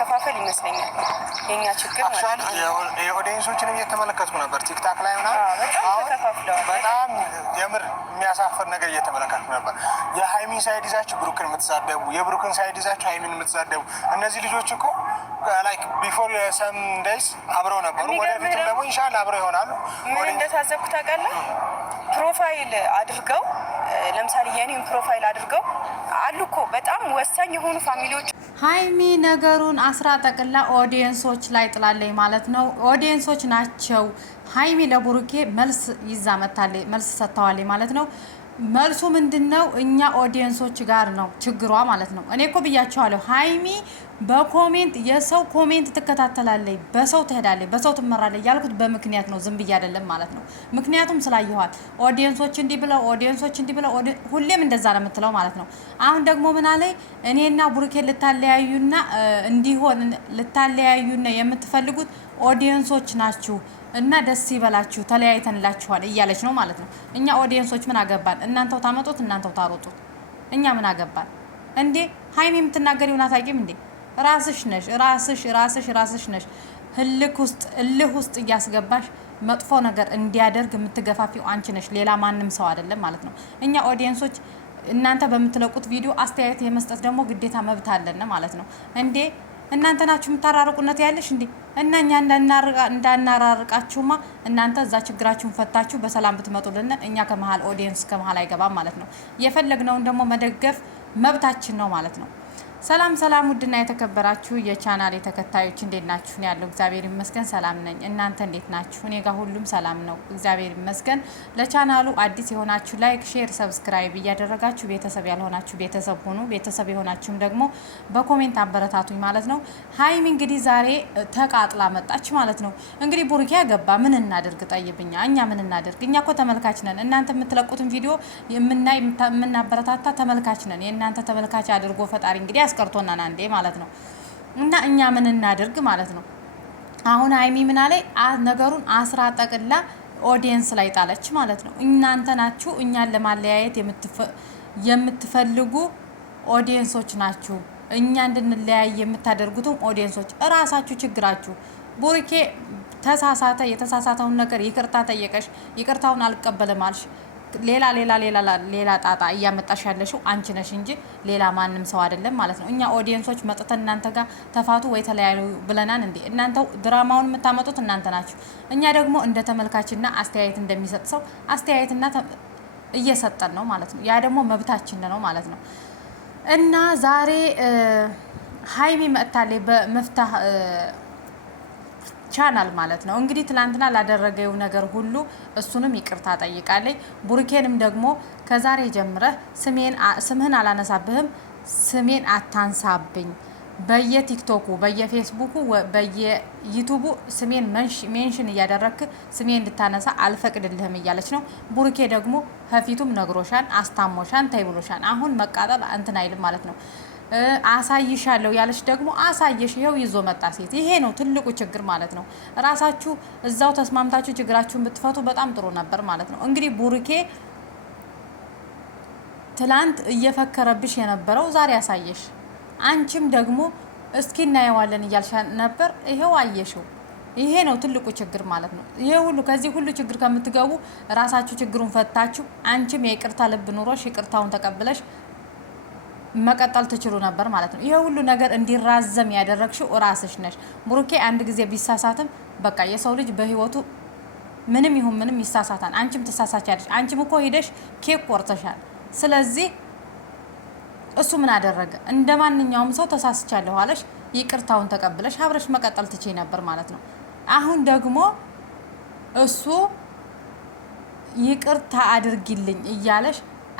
መከፋፈል ይመስለኛል የኛ ችግር ማለት ነው። የኦዲየንሶችን እየተመለከትኩ ነበር ቲክታክ ላይ በጣም የምር የሚያሳፍር ነገር እየተመለከትኩ ነበር። የሃይሚን ሳይድ ይዛችሁ ብሩክን የምትሳደቡ፣ የብሩክን ሳይድ ይዛችሁ ሃይሚን የምትሳደቡ እነዚህ ልጆች እኮ ላይክ ቢፎር ሰም ዴይስ አብረው ነበሩ። ወደፊትም ደግሞ ኢንሻአላህ አብረው ይሆናሉ። ምን እንደታዘብኩት ታውቃለህ? ፕሮፋይል አድርገው ለምሳሌ የኔን ፕሮፋይል አድርገው አሉ እኮ በጣም ወሳኝ የሆኑ ፋሚሊዎች። ሃይሚ ነገሩን አስራ ጠቅላ ኦዲየንሶች ላይ ጥላለች ማለት ነው። ኦዲየንሶች ናቸው ሃይሚ ለቡሩኬ መልስ ይዛ መታለች፣ መልስ ሰጥተዋለች ማለት ነው። መልሱ ምንድነው? እኛ ኦዲየንሶች ጋር ነው ችግሯ ማለት ነው። እኔ እኮ ብያቸዋለሁ፣ ሃይሚ በኮሜንት የሰው ኮሜንት ትከታተላለች፣ በሰው ትሄዳለች፣ በሰው ትመራለች ያልኩት በምክንያት ነው፣ ዝም ብዬ አይደለም ማለት ነው። ምክንያቱም ስላየኋት ኦዲየንሶች እንዲህ ብለው ሁሌም እንደዛ ነው የምትለው ማለት ነው። አሁን ደግሞ ምን አለኝ? እኔና ቡሩኬ ልታለያዩና እንዲሆን ልታለያዩና የምትፈልጉት ኦዲየንሶች ናችሁ እና ደስ ይበላችሁ ተለያይተንላችኋል እያለች ነው ማለት ነው። እኛ ኦዲየንሶች ምን አገባን? እናንተው ታመጡት፣ እናንተው ታሮጡት፣ እኛ ምን አገባን እንዴ? ሃይሚ የምትናገሪውን አታውቂም እንዴ? ራስሽ ነሽ እልህ ውስጥ እያስገባሽ መጥፎ ነገር እንዲያደርግ የምትገፋፊው አንቺ ነሽ፣ ሌላ ማንም ሰው አይደለም ማለት ነው። እኛ ኦዲየንሶች እናንተ በምትለቁት ቪዲዮ አስተያየት የመስጠት ደግሞ ግዴታ መብት አለን ማለት ነው እንዴ? እናንተ ናችሁ የምታራርቁነት ያለሽ እንዴ? እና እኛ እንዳናራርቃችሁማ እናንተ እዛ ችግራችሁን ፈታችሁ በሰላም ብትመጡልን እኛ ከመሃል ኦዲየንስ ከመሃል አይገባም ማለት ነው። የፈለግነውን ደግሞ መደገፍ መብታችን ነው ማለት ነው። ሰላም ውድና የተከበራችሁ የቻናሌ ተከታዮች እንዴት ናችሁ? እኔ ያለው እግዚአብሔር ይመስገን ሰላም ነኝ። እናንተ እንዴት ናችሁ? እኔ ጋር ሁሉም ሰላም ነው እግዚአብሔር ይመስገን። ለቻናሉ አዲስ የሆናችሁ ላይክ፣ ሼር፣ ሰብስክራይብ እያደረጋችሁ ቤተሰብ ያልሆናችሁ ቤተሰብ ሁኑ። ቤተሰብ የሆናችሁም ደግሞ በኮሜንት አበረታቱኝ ማለት ነው። ሃይሚ እንግዲህ ዛሬ ተቃጥላ መጣች ማለት ነው። እንግዲህ ቡሩኬ ገባ። ምን እናደርግ? ጠይብኛ እኛ ምን እናደርግ? እኛ እኮ ተመልካች ነን። እናንተ የምትለቁትን ቪዲዮ የምናበረታታ ተመልካች ነን። የእናንተ ተመልካች አድርጎ ፈጣሪ እንግዲህ አስቀርቶናል አንዴ ማለት ነው። እና እኛ ምን እናደርግ ማለት ነው። አሁን ሃይሚ ምን አለኝ? ነገሩን አስራ ጠቅላ ኦዲየንስ ላይ ጣለች ማለት ነው። እናንተ ናችሁ እኛን ለማለያየት የምትፈልጉ ኦዲየንሶች ናችሁ። እኛ እንድንለያይ የምታደርጉትም ኦዲየንሶች እራሳችሁ ችግራችሁ። ቡሩኬ ተሳሳተ፣ የተሳሳተውን ነገር ይቅርታ ጠየቀሽ፣ ይቅርታውን አልቀበልም አልሽ። ሌላ ጣጣ እያመጣሽ ያለሽው አንቺ ነሽ እንጂ ሌላ ማንም ሰው አይደለም ማለት ነው። እኛ ኦዲየንሶች መጥተን እናንተ ጋር ተፋቱ ወይ ተለያዩ ብለናን እንዴ? እናንተ ድራማውን የምታመጡት እናንተ ናችሁ። እኛ ደግሞ እንደ ተመልካችና አስተያየት እንደሚሰጥ ሰው አስተያየትና እየሰጠን ነው ማለት ነው። ያ ደግሞ መብታችን ነው ማለት ነው። እና ዛሬ ሃይሚ መጥታለች በመፍታህ ቻናል ማለት ነው። እንግዲህ ትላንትና ላደረገው ነገር ሁሉ እሱንም ይቅርታ ጠይቃለች። ቡሩኬንም ደግሞ ከዛሬ ጀምረህ ስምህን አላነሳብህም፣ ስሜን አታንሳብኝ፣ በየቲክቶኩ በየፌስቡኩ በየዩቱቡ ስሜን ሜንሽን እያደረግክ ስሜን እንድታነሳ አልፈቅድልህም እያለች ነው። ቡሩኬ ደግሞ ከፊቱም ነግሮሻን አስታሞሻን ተይብሎሻን አሁን መቃጠል እንትን አይልም ማለት ነው። አሳይሻለሁ ያለች ደግሞ አሳየሽ፣ ይሄው ይዞ መጣ ሴት። ይሄ ነው ትልቁ ችግር ማለት ነው። ራሳችሁ እዛው ተስማምታችሁ ችግራችሁን ብትፈቱ በጣም ጥሩ ነበር ማለት ነው። እንግዲህ ቡሩኬ ትላንት እየፈከረብሽ የነበረው ዛሬ አሳየሽ። አንቺም ደግሞ እስኪ እናየዋለን እያልሽ ነበር፣ ይሄው አየሽው። ይሄ ነው ትልቁ ችግር ማለት ነው። ይሄ ሁሉ ከዚህ ሁሉ ችግር ከምትገቡ ራሳችሁ ችግሩን ፈታችሁ አንቺም የይቅርታ ልብ ኑሮሽ ይቅርታውን ተቀብለሽ መቀጠል ትችሉ ነበር ማለት ነው። ይሄ ሁሉ ነገር እንዲራዘም ያደረግሽው ራስሽ ነሽ። ቡሩኬ አንድ ጊዜ ቢሳሳትም በቃ የሰው ልጅ በህይወቱ ምንም ይሁን ምንም ይሳሳታል። አንቺም ትሳሳቻለሽ። አንቺም እኮ ሄደሽ ኬክ ቆርጠሻል። ስለዚህ እሱ ምን አደረገ? እንደማንኛውም ሰው ተሳስቻለሁ አለሽ፣ ይቅርታውን ተቀብለሽ አብረሽ መቀጠል ትችይ ነበር ማለት ነው። አሁን ደግሞ እሱ ይቅርታ አድርጊልኝ እያለሽ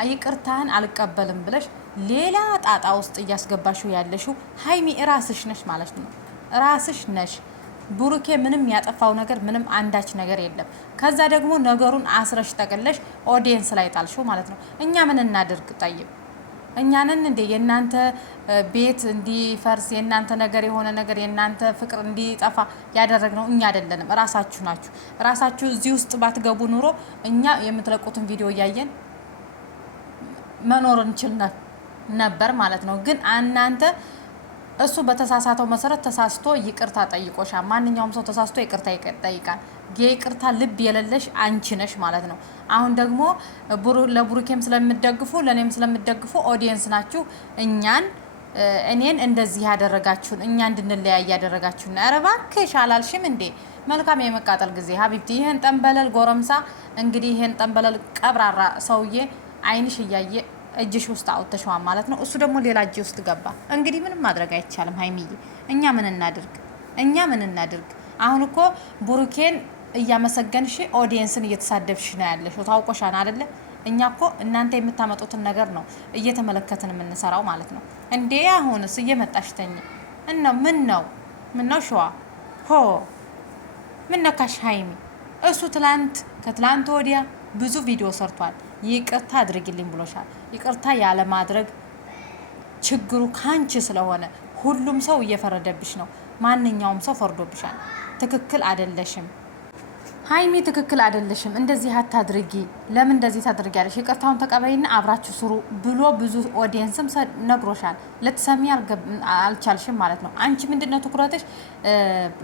ይቅርታህን አልቀበልም ብለሽ ሌላ ጣጣ ውስጥ እያስገባሽው ያለሽው ሃይሚ ራስሽ ነሽ ማለት ነው። ራስሽ ነሽ። ቡሩኬ ምንም ያጠፋው ነገር ምንም አንዳች ነገር የለም። ከዛ ደግሞ ነገሩን አስረሽ ጠቅለሽ ኦዲየንስ ላይ ጣልሽው ማለት ነው። እኛ ምን እናድርግ? ጠይብ እኛንን እንደ የእናንተ ቤት እንዲፈርስ የእናንተ ነገር የሆነ ነገር የእናንተ ፍቅር እንዲጠፋ ያደረግነው እኛ አይደለንም፣ ራሳችሁ ናችሁ። ራሳችሁ እዚህ ውስጥ ባትገቡ ኑሮ እኛ የምትለቁትን ቪዲዮ እያየን መኖር እንችል ነበር ማለት ነው። ግን እናንተ እሱ በተሳሳተው መሰረት ተሳስቶ ይቅርታ ጠይቆሻል። ማንኛውም ሰው ተሳስቶ ይቅርታ ይጠይቃል። የይቅርታ ልብ የሌለሽ አንቺ ነሽ ማለት ነው። አሁን ደግሞ ለብሩኬም ስለምትደግፉ ለኔም ስለምትደግፉ ኦዲየንስ ናችሁ። እኔን እንደዚህ ያደረጋችሁን እኛ እንድንለያይ ያደረጋችሁን። ኧረ እባክሽ አላልሽም እንዴ? መልካም የመቃጠል ጊዜ ሀቢብቲ። ይሄን ጠንበለል ጎረምሳ እንግዲህ ይሄን ጠንበለል ቀብራራ ሰውዬ አይንሽ እያየ እጅሽ ውስጥ አውጥተሽዋል ማለት ነው። እሱ ደግሞ ሌላ እጅ ውስጥ ገባ። እንግዲህ ምንም ማድረግ አይቻልም ሀይሚዬ። እኛ ምን እናድርግ? አሁን እኮ ብሩኬን እያመሰገንሽ ኦዲየንስን እየተሳደብሽ ነው ያለሽ። ታውቆሻን አይደለ? እኛ እኮ እናንተ የምታመጡትን ነገር ነው እየተመለከትን የምንሰራው ማለት ነው። እንዴ አሁንስ እየመጣሽ ተኝ እና ምን ነው ሸዋ ምን ነካሽ ሀይሚ? እሱ ከትላንት ወዲያ ብዙ ቪዲዮ ሰርቷል። ይቅርታ አድርግልኝ ብሎሻል። ይቅርታ ያለ ማድረግ ችግሩ ካንቺ ስለሆነ ሁሉም ሰው እየፈረደብሽ ነው። ማንኛውም ሰው ፈርዶብሻል። ትክክል አይደለሽም ሀይሚ፣ ትክክል አይደለሽም። እንደዚህ አታድርጊ። ለምን እንደዚህ ታድርጊያለሽ? ይቅርታውን ተቀበይና አብራችሁ ስሩ ብሎ ብዙ ኦዲየንስም ነግሮሻል። ልትሰሚ አልቻልሽም ማለት ነው። አንቺ ምንድነው ትኩረትሽ?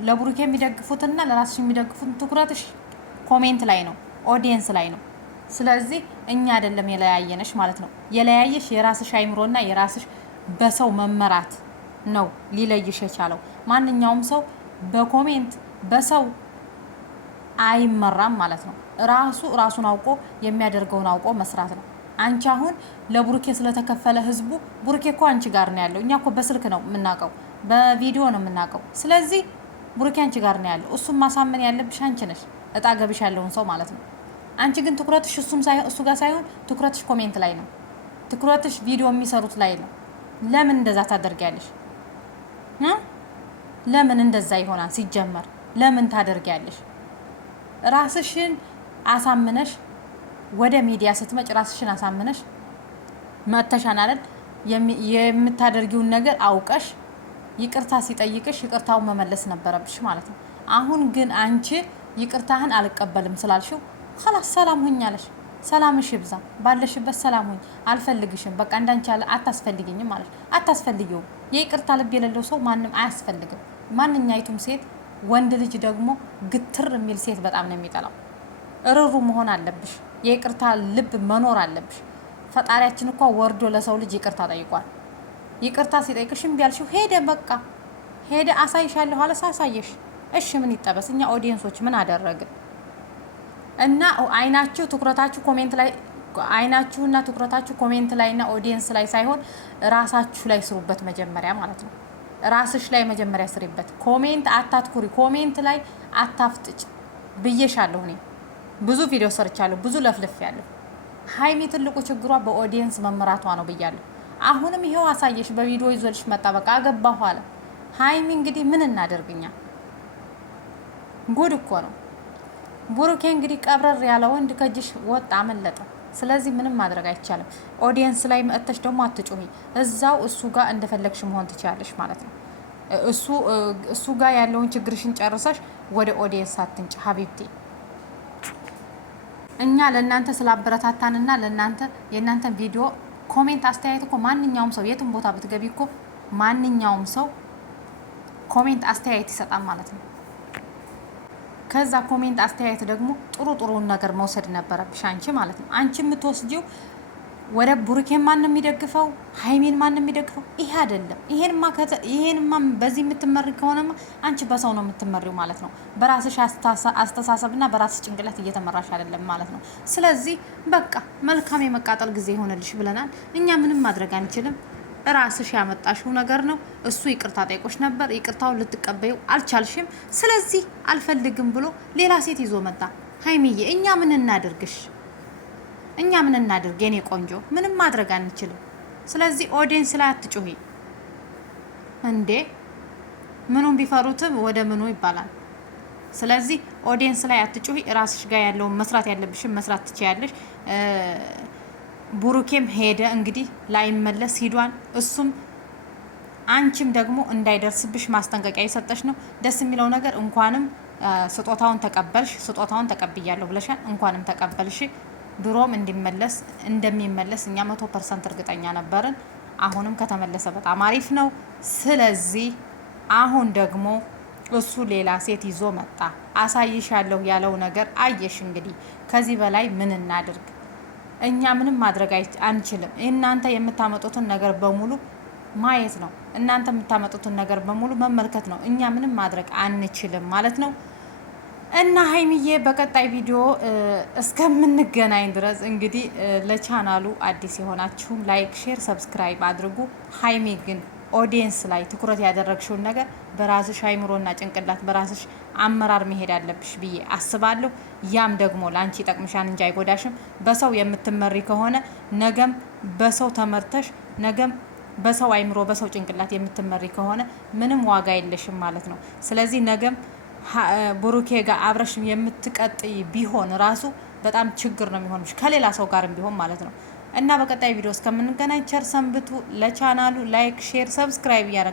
ለብሩኬ የሚደግፉትና ለራስሽ የሚደግፉት ትኩረትሽ ኮሜንት ላይ ነው፣ ኦዲየንስ ላይ ነው። ስለዚህ እኛ አይደለም የለያየነሽ ማለት ነው። የለያየሽ የራስሽ አይምሮና የራስሽ በሰው መመራት ነው ሊለይሽ የቻለው። ማንኛውም ሰው በኮሜንት በሰው አይመራም ማለት ነው። ራሱን አውቆ የሚያደርገውን አውቆ መስራት ነው። አንቺ አሁን ለብሩኬ ስለተከፈለ ህዝቡ ብሩኬ እኮ አንቺ ጋር ነው ያለው። እኛ እኮ በስልክ ነው የምናውቀው፣ በቪዲዮ ነው የምናውቀው። ስለዚህ ብሩኬ አንቺ ጋር ነው ያለው። እሱም ማሳመን ያለብሽ አንቺ ነሽ፣ እጣ ገብሽ ያለውን ሰው ማለት ነው። አንቺ ግን ትኩረትሽ እሱ ጋር ሳይሆን ትኩረትሽ ኮሜንት ላይ ነው። ትኩረትሽ ቪዲዮ የሚሰሩት ላይ ነው። ለምን እንደዛ ታደርጊያለሽ? ለምን እንደዛ ይሆናል? ሲጀመር ለምን ታደርጊያለሽ? ራስሽን አሳምነሽ ወደ ሚዲያ ስትመጭ ራስሽን አሳምነሽ መተሻን አይደል? የምታደርጊውን ነገር አውቀሽ ይቅርታ ሲጠይቅሽ ይቅርታውን መመለስ ነበረብሽ ማለት ነው። አሁን ግን አንቺ ይቅርታህን አልቀበልም ስላልሽው خلاص ሰላም ሁኛለሽ። ሰላምሽ ይብዛ፣ ባለሽበት ሰላም ሁኝ። አልፈልግሽም፣ በቃ እንዳንቺ አታስፈልጊኝም ማለት አታስፈልጊውም። የይቅርታ ልብ የሌለው ሰው ማንም አያስፈልግም። ማንኛይቱም ሴት ወንድ ልጅ ደግሞ ግትር የሚል ሴት በጣም ነው የሚጠላው። እርሩ መሆን አለብሽ። የይቅርታ ልብ መኖር አለብሽ። ፈጣሪያችን እኮ ወርዶ ለሰው ልጅ ይቅርታ ጠይቋል። ይቅርታ ሲጠይቅሽ እምቢ አልሽው፣ ሄደ፣ በቃ ሄደ። አሳይሻለሁ አለ፣ ሳሳየሽ። እሺ ምን ይጠበስ? እኛ ኦዲየንሶች ምን አደረግን? እና አይናችሁ ትኩረታችሁ ኮሜንት ላይ አይናችሁና ትኩረታችሁ ኮሜንት ላይና ኦዲየንስ ላይ ሳይሆን ራሳችሁ ላይ ስሩበት መጀመሪያ ማለት ነው። ራስሽ ላይ መጀመሪያ ስሪበት። ኮሜንት አታትኩሪ፣ ኮሜንት ላይ አታፍጥጭ ብዬሻለሁ። እኔ ብዙ ቪዲዮ ሰርቻለሁ፣ ብዙ ለፍልፌያለሁ። ሀይሚ ትልቁ ችግሯ በኦዲየንስ መመራቷ ነው ብያለሁ። አሁንም ይሄው አሳየሽ፣ በቪዲዮ ይዞልሽ መጣ። በቃ አገባሁ አለ። ሀይሚ እንግዲህ ምን እናደርግኛ? ጉድ እኮ ነው። ብሩኬ እንግዲህ ቀብረር ያለ ወንድ ከእጅሽ ወጣ፣ አመለጠ። ስለዚህ ምንም ማድረግ አይቻልም። ኦዲየንስ ላይ መጥተሽ ደግሞ አትጩሂ። እዛው እሱ ጋር እንደፈለግሽ መሆን ትችላለሽ ማለት ነው። እሱ ጋር ያለውን ችግርሽን ጨርሰሽ ወደ ኦዲየንስ አትንጭ ሀቢብቲ። እኛ ለእናንተ ስላበረታታንና ለእናንተ የእናንተን ቪዲዮ ኮሜንት አስተያየት እኮ ማንኛውም ሰው የትም ቦታ ብትገቢ እኮ ማንኛውም ሰው ኮሜንት አስተያየት ይሰጣል ማለት ነው። ከዛ ኮሜንት አስተያየት ደግሞ ጥሩን ነገር መውሰድ ነበረብሽ አንቺ ማለት ነው። አንቺ የምትወስጂው ወደ ብሩኬን ማን የሚደግፈው ሀይሚን ማን የሚደግፈው ይሄ አይደለም። ይሄንማ በዚህ የምትመሪ ከሆነማ አንቺ በሰው ነው የምትመሪው ማለት ነው። በራስሽ አስተሳሰብና በራስሽ ጭንቅላት እየተመራሽ አይደለም ማለት ነው። ስለዚህ በቃ መልካም የመቃጠል ጊዜ ይሆንልሽ ብለናል። እኛ ምንም ማድረግ አንችልም። ራስሽ ያመጣሽው ነገር ነው። እሱ ይቅርታ ጠይቆሽ ነበር፣ ይቅርታውን ልትቀበዩ አልቻልሽም። ስለዚህ አልፈልግም ብሎ ሌላ ሴት ይዞ መጣ። ሀይሚዬ እኛ ምን እናድርግሽ? እኛ ምን እናድርግ? የኔ ቆንጆ ምንም ማድረግ አንችልም። ስለዚህ ኦዲየንስ ላይ አትጩሂ እንዴ። ምኑን ቢፈሩትም ወደ ምኑ ይባላል። ስለዚህ ኦዲየንስ ላይ አትጩሂ። ራስሽ ጋር ያለውን መስራት ያለብሽን መስራት ትችያለሽ። ብሩኬም ሄደ እንግዲህ ላይመለስ ሂዷን። እሱም አንቺም ደግሞ እንዳይደርስብሽ ማስጠንቀቂያ የሰጠሽ ነው። ደስ የሚለው ነገር እንኳንም ስጦታውን ተቀበልሽ። ስጦታውን ተቀብያለሁ ብለሻል። እንኳንም ተቀበልሽ። ድሮም እንደሚመለስ እኛ 100% እርግጠኛ ነበርን። አሁንም ከተመለሰ በጣም አሪፍ ነው። ስለዚህ አሁን ደግሞ እሱ ሌላ ሴት ይዞ መጣ። አሳይሻለሁ ያለው ነገር አየሽ። እንግዲህ ከዚህ በላይ ምን እናድርግ? እኛ ምንም ማድረግ አንችልም። እናንተ የምታመጡትን ነገር በሙሉ ማየት ነው። እናንተ የምታመጡትን ነገር በሙሉ መመልከት ነው። እኛ ምንም ማድረግ አንችልም ማለት ነው። እና ሀይሚዬ በቀጣይ ቪዲዮ እስከምንገናኝ ድረስ እንግዲህ ለቻናሉ አዲስ የሆናችሁም ላይክ፣ ሼር፣ ሰብስክራይብ አድርጉ። ሀይሚ ግን ኦዲየንስ ላይ ትኩረት ያደረግሽውን ነገር በራስሽ አይምሮና ጭንቅላት በራስሽ አመራር መሄድ አለብሽ ብዬ አስባለሁ። ያም ደግሞ ለአንቺ ጠቅምሻን እንጂ አይጎዳሽም። በሰው የምትመሪ ከሆነ ነገም በሰው ተመርተሽ ነገም በሰው አይምሮ በሰው ጭንቅላት የምትመሪ ከሆነ ምንም ዋጋ የለሽም ማለት ነው። ስለዚህ ነገም ብሩኬ ጋር አብረሽ የምትቀጥይ ቢሆን ራሱ በጣም ችግር ነው የሚሆንሽ ከሌላ ሰው ጋርም ቢሆን ማለት ነው። እና በቀጣይ ቪዲዮ እስከምንገናኝ ቸር ሰንብቱ። ለቻናሉ ላይክ፣ ሼር፣ ሰብስክራይብ እያደረጋችሁ